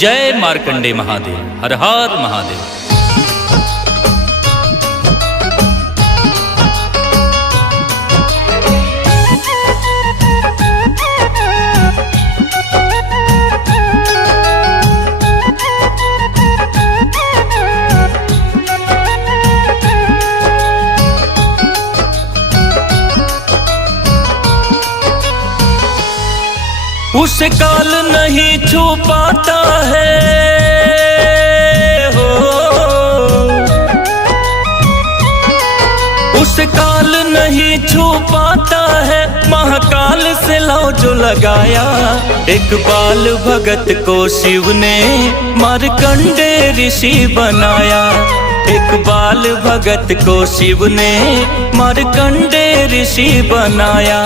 जय मार्कंडे महादेव। हर हर महादेव। उसे काल नहीं छू पाता है हो, उसे काल नहीं छू पाता है। महाकाल से लौ जो लगाया, एक बाल भगत को शिव ने मार्कंडे ऋषि बनाया। एक बाल भगत को शिव ने मार्कंडे ऋषि बनाया।